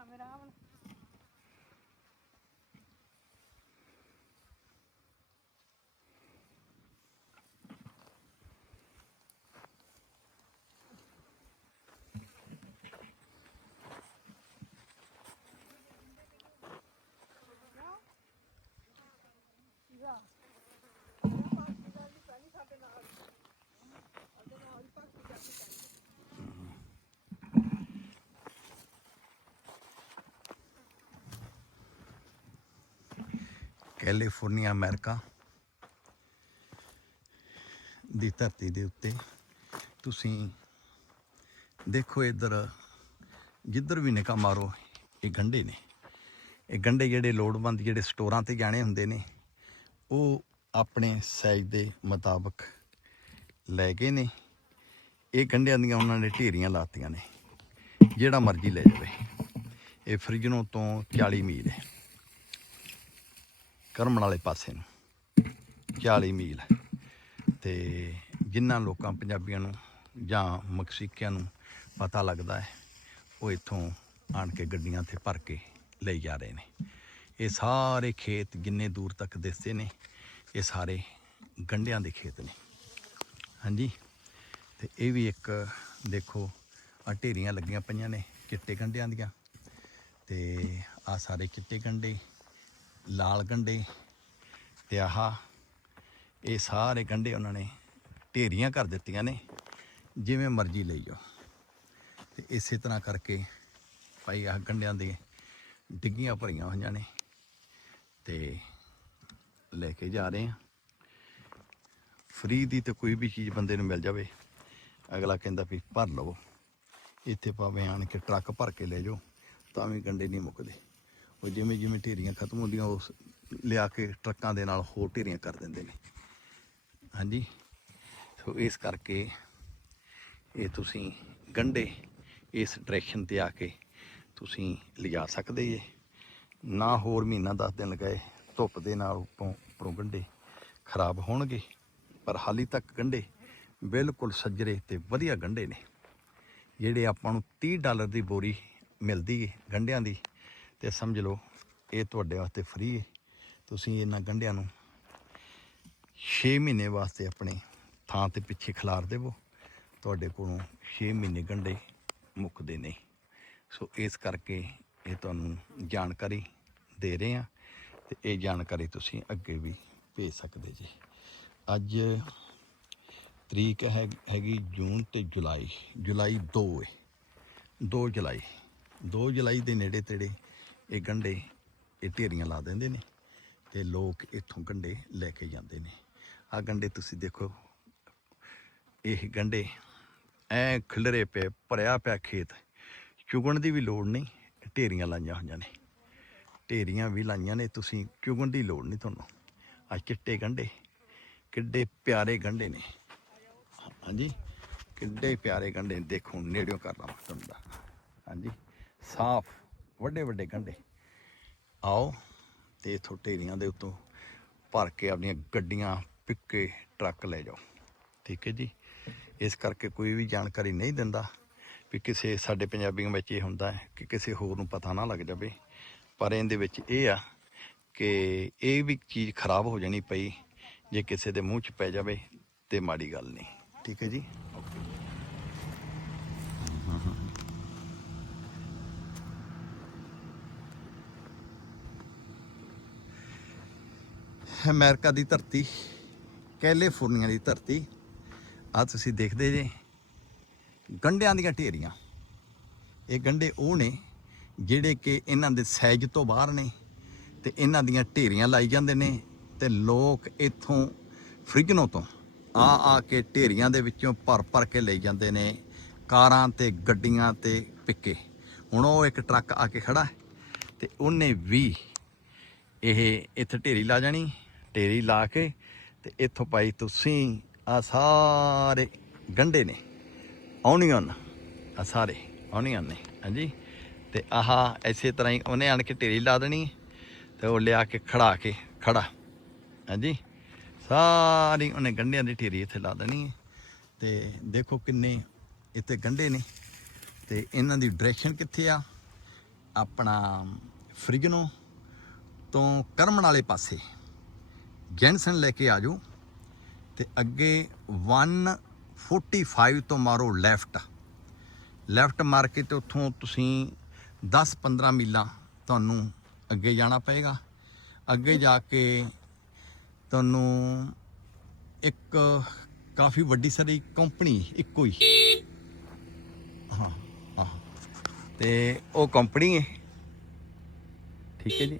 Rama Ram California, America ਦੀ ਧਰਤੀ ਦੇ ਉੱਤੇ। ਤੁਸੀਂ ਦੇਖੋ ਇੱਧਰ, ਜਿੱਧਰ ਵੀ ਨਿਕਾ ਮਾਰੋ, ਇਹ ਗੰਡੇ ਨੇ। ਇਹ ਗੰਡੇ ਜਿਹੜੇ ਲੋੜਵੰਦ ਜਿਹੜੇ ਸਟੋਰਾਂ ਤੇ ਜਾਣੇ ਹੁੰਦੇ ਨੇ, ਉਹ ਆਪਣੇ ਸਾਈਜ਼ ਦੇ ਮੁਤਾਬਕ ਲੈ ਗਏ ਨੇ। ਇਹ ਗੰਡਿਆਂ ਦੀਆਂ ਉਹਨਾਂ ਨੇ ਢੇਰੀਆਂ ਲਾਤੀਆਂ ਨੇ, ਜਿਹੜਾ ਮਰਜ਼ੀ ਲੈ ਜਾਵੇ। ਇਹ ਫ੍ਰਿਜਨੋਂ ਤੋਂ 40 ਮੀਲ ਹੈ। ਕਰਮਣ ਵਾਲੇ ਪਾਸੇ ਨੂੰ। 40 ਮੀਲ। ਤੇ ਜਿਨ੍ਹਾਂ ਲੋਕਾਂ, ਪੰਜਾਬੀਆਂ ਨੂੰ ਜਾਂ ਮਕਸੀਕਿਆਂ ਨੂੰ ਪਤਾ ਲੱਗਦਾ ਹੈ, ਉਹ ਇੱਥੋਂ ਆਣ ਕੇ ਗੱਡੀਆਂ ਤੇ ਭਰ ਕੇ ਲਈ ਜਾ ਰਹੇ ਨੇ। ਇਹ ਸਾਰੇ ਖੇਤ ਜਿੰਨੇ ਦੂਰ ਤੱਕ ਦਿਸਦੇ ਨੇ, ਇਹ ਸਾਰੇ ਗੰਡਿਆਂ ਦੇ ਖੇਤ ਨੇ। ਹਾਂਜੀ। ਤੇ ਇਹ ਵੀ ਇੱਕ ਦੇਖੋ ਆ ਢੇਰੀਆਂ ਲੱਗੀਆਂ ਪਈਆਂ ਨੇ ਚਿੱਟੇ ਗੰਡਿਆਂ ਦੀਆਂ। ਤੇ ਆ ਸਾਰੇ ਚਿੱਟੇ ਗੰਡੇ ਲਾਲ ਗੰਡੇ ਤੇ ਆਹ ਇਹ ਸਾਰੇ ਗੰਡੇ ਉਹਨਾਂ ਨੇ ਢੇਰੀਆਂ ਕਰ ਦਿੱਤੀਆਂ ਨੇ, ਜਿਵੇਂ ਮਰਜ਼ੀ ਲਈ ਜਾਓ। ਤੇ ਇਸੇ ਤਰ੍ਹਾਂ ਕਰਕੇ ਭਾਈ ਆਹ ਗੰਡਿਆਂ ਦੇ ਡਿੱਗੀਆਂ ਭਰੀਆਂ ਹੋਈਆਂ ਨੇ। ਤੇ ਲੈ ਕੇ ਜਾ ਰਹੇ ਆ ਫ੍ਰੀ ਦੀ ਤੇ ਕੋਈ ਵੀ ਚੀਜ਼ ਬੰਦੇ ਨੂੰ ਮਿਲ ਜਾਵੇ, ਅਗਲਾ ਕਹਿੰਦਾ ਵੀ ਭਰ ਲਵੋ। ਇੱਥੇ ਭਾਵੇਂ ਆਣ ਕੇ ਟਰੱਕ ਭਰ ਕੇ ਲੈ ਜਾਓ, ਤਾਂ ਵੀ ਗੰਡੇ ਨਹੀਂ ਮੁੱਕਦੇ। ਉਹ ਜਿਵੇਂ ਜਿਵੇਂ ਢੇਰੀਆਂ ਖਤਮ ਹੁੰਦੀਆਂ, ਉਸ ਲਿਆ ਕੇ ਟਰੱਕਾਂ ਦੇ ਨਾਲ ਹੋਰ ਢੇਰੀਆਂ ਕਰ ਦਿੰਦੇ ਨੇ। ਹਾਂਜੀ? ਸੋ ਇਸ ਕਰਕੇ ਇਹ ਤੁਸੀਂ ਗੰਡੇ ਇਸ ਡਾਇਰੈਕਸ਼ਨ ਤੇ ਆ ਕੇ ਤੁਸੀਂ ਲਿਜਾ ਸਕਦੇ ਜੇ। ਨਾ ਹੋਰ ਮਹੀਨਾ 10 ਦਿਨ ਗਏ ਧੁੱਪ ਦੇ ਨਾਲ ਉੱਪਰੋਂ ਉੱਪਰੋਂ ਗੰਡੇ ਖਰਾਬ ਹੋਣਗੇ, ਪਰ ਹਾਲੀ ਤੱਕ ਗੰਡੇ ਬਿਲਕੁਲ ਸੱਜਰੇ ਤੇ ਵਧੀਆ ਗੰਡੇ ਨੇ। ਜਿਹੜੇ ਆਪਾਂ ਨੂੰ 30 ਡਾਲਰ ਦੀ ਬੋਰੀ ਮਿਲਦੀ ਹੈ ਗੰਢਿਆਂ ਦੀ ਤੇ ਸਮਝ ਲਓ, ਇਹ ਤੁਹਾਡੇ ਵਾਸਤੇ ਫ੍ਰੀ ਹੈ ਤੁਸੀਂ ਇਹਨਾਂ ਗੰਢਿਆਂ ਨੂੰ 6 ਮਹੀਨੇ ਵਾਸਤੇ ਆਪਣੇ ਥਾਂ ਤੇ ਪਿੱਛੇ ਖਿਲਾਰ ਦੇਵੋ। ਤੁਹਾਡੇ ਕੋਲੋਂ 6 ਮਹੀਨੇ ਗੰਢੇ ਮੁੱਕਦੇ ਨਹੀਂ ਸੋ ਇਸ ਕਰਕੇ ਇਹ ਤੁਹਾਨੂੰ ਜਾਣਕਾਰੀ ਦੇ ਰਹੇ ਹਾਂ ਤੇ ਇਹ ਜਾਣਕਾਰੀ ਤੁਸੀਂ ਅੱਗੇ ਵੀ ਭੇਜ ਸਕਦੇ ਜੀ। ਅੱਜ ਤਰੀਕ ਹੈ, ਹੈਗੀ ਜੂਨ ਤੇ ਜੁਲਾਈ। ਜੁਲਾਈ 2 ਹੈ 2 ਜੁਲਾਈ। 2 ਜੁਲਾਈ ਦੇ ਨੇੜੇ ਤੇੜੇ ਇਹ ਗੰਡੇ ਇਹ ਢੇਰੀਆਂ ਲਾ ਦਿੰਦੇ ਨੇ ਤੇ ਲੋਕ ਇੱਥੋਂ ਗੰਡੇ ਲੈ ਕੇ ਜਾਂਦੇ ਨੇ। ਆ ਗੰਡੇ ਤੁਸੀਂ ਦੇਖੋ, ਇਹ ਗੰਡੇ ਐ ਖਿਲਰੇ ਪਏ, ਭਰਿਆ ਪਿਆ ਖੇਤ। ਚੁਗਣ ਦੀ ਵੀ ਲੋੜ ਨਹੀਂ, ਢੇਰੀਆਂ ਲਾਈਆਂ ਹੋਈਆਂ ਨੇ। ਢੇਰੀਆਂ ਵੀ ਲਾਈਆਂ ਨੇ, ਤੁਸੀਂ ਚੁਗਣ ਦੀ ਲੋੜ ਨਹੀਂ ਤੁਹਾਨੂੰ। ਆ ਚਿੱਟੇ ਗੰਡੇ ਕਿੱਡੇ ਪਿਆਰੇ ਗੰਡੇ ਨੇ। ਹਾਂਜੀ, ਕਿੱਡੇ ਪਿਆਰੇ ਗੰਡੇ ਨੇ। ਦੇਖੋ ਨੇੜਿਓਂ ਕਰਨਾ ਮੈਂ ਤੁਹਾਨੂੰ ਦਾ। ਹਾਂਜੀ, ਸਾਫ਼ ਵੱਡੇ ਵੱਡੇ ਗੰਡੇ ਆਓ ਤੇ ਇੱਥੋਂ ਢੇਰੀਆਂ ਦੇ ਉੱਤੋਂ ਭਰ ਕੇ ਆਪਣੀਆਂ ਗੱਡੀਆਂ, ਪਿੱਕੇ, ਟਰੱਕ ਲੈ ਜਾਓ। ਠੀਕ ਹੈ ਜੀ? ਇਸ ਕਰਕੇ ਕੋਈ ਵੀ ਜਾਣਕਾਰੀ ਨਹੀਂ ਦਿੰਦਾ ਵੀ ਕਿਸੇ ਸਾਡੇ ਪੰਜਾਬੀਆਂ ਵਿੱਚ ਇਹ ਹੁੰਦਾ ਹੈ ਕਿ ਕਿਸੇ ਹੋਰ ਨੂੰ ਪਤਾ ਨਾ ਲੱਗ ਜਾਵੇ। ਪਰ ਇਹਦੇ ਵਿੱਚ ਇਹ ਆ ਕਿ ਇਹ ਵੀ ਚੀਜ਼ ਖਰਾਬ ਹੋ ਜਾਣੀ ਪਈ ਜੇ ਕਿਸੇ ਦੇ ਮੂੰਹ 'ਚ ਪੈ ਜਾਵੇ ਤੇ ਮਾੜੀ ਗੱਲ ਨਹੀਂ। ਠੀਕ ਹੈ ਜੀ? ਓਕੇ। ਅਮਰੀਕਾ ਦੀ ਧਰਤੀ, ਕੈਲੀਫੋਰਨੀਆ ਦੀ ਧਰਤੀ। ਆ ਤੁਸੀਂ ਦੇਖਦੇ ਜੇ, ਗੰਡਿਆਂ ਦੀਆਂ ਢੇਰੀਆਂ। ਇਹ ਗੰਡੇ ਉਹ ਨੇ ਜਿਹੜੇ ਕਿ ਇਹਨਾਂ ਦੇ ਸਾਈਜ਼ ਤੋਂ ਬਾਹਰ ਨੇ ਤੇ ਇਹਨਾਂ ਦੀਆਂ ਢੇਰੀਆਂ ਲਾਈ ਜਾਂਦੇ ਨੇ ਤੇ ਲੋਕ ਇੱਥੋਂ ਫ੍ਰਿਜਨੋ ਤੋਂ ਆ ਆ ਕੇ ਢੇਰੀਆਂ ਦੇ ਵਿੱਚੋਂ ਭਰ ਭਰ ਕੇ ਲਈ ਜਾਂਦੇ ਨੇ, ਕਾਰਾਂ ਤੇ, ਗੱਡੀਆਂ ਤੇ ਪਿੱਕੇ। ਹੁਣ ਉਹ ਇੱਕ ਟਰੱਕ ਆ ਕੇ ਖੜਾ ਹੈ ਤੇ ਉਹਨੇ ਵੀ ਇਹ ਇੱਥੇ ਢੇਰੀ ਲਾ ਜਾਣੀ। ਢੇਰੀ ਲਾ ਕੇ ਤੇ ਇੱਥੋਂ ਭਾਈ ਤੁਸੀਂ ਆ ਸਾਰੇ ਗੰਡੇ ਨੇ ਔਨੀਅਨ ਆ ਸਾਰੇ ਔਨੀਅਨ ਨੇ, ਹਾਂਜੀ? ਤੇ ਆਹ ਐਸੇ ਤਰ੍ਹਾਂ ਹੀ ਉਹਨੇ ਆਣ ਕੇ ਢੇਰੀ ਲਾ ਦੇਣੀ ਤੇ ਉਹ ਲਿਆ ਕੇ ਖੜਾ ਕੇ ਖੜਾ, ਹਾਂਜੀ? ਸਾਰੀ ਉਹਨੇ ਗੰਢਿਆਂ ਦੀ ਢੇਰੀ ਇੱਥੇ ਲਾ ਦੇਣੀ ਹੈ। ਤੇ ਦੇਖੋ ਕਿੰਨੇ ਇੱਥੇ ਗੰਢੇ ਨੇ। ਤੇ ਇਹਨਾਂ ਦੀ ਡਾਇਰੈਕਸ਼ਨ ਕਿੱਥੇ ਆ? ਆਪਣਾ ਫ੍ਰਿਗਨੋ ਤੋਂ ਕਰਮਣ ਵਾਲੇ ਪਾਸੇ। ਜੈਨਸਨ ਲੈ ਕੇ ਆ ਜਾਓ ਤੇ ਅੱਗੇ 145 ਤੋਂ ਮਾਰੋ ਲੈਫਟ ਲੈਫਟ ਮਾਰ ਕੇ ਤੇ ਉੱਥੋਂ ਤੁਸੀਂ 10-15 ਮੀਲਾਂ ਤੁਹਾਨੂੰ ਅੱਗੇ ਜਾਣਾ ਪਏਗਾ। ਅੱਗੇ ਜਾ ਕੇ ਤੁਹਾਨੂੰ ਇੱਕ ਕਾਫੀ ਵੱਡੀ ਸਾਰੀ ਕੰਪਨੀ ਇੱਕੋ ਹੀ। ਹਾਂ ਹਾਂ। ਤੇ ਉਹ ਕੰਪਨੀ ਹੈ। ਠੀਕ ਹੈ ਜੀ।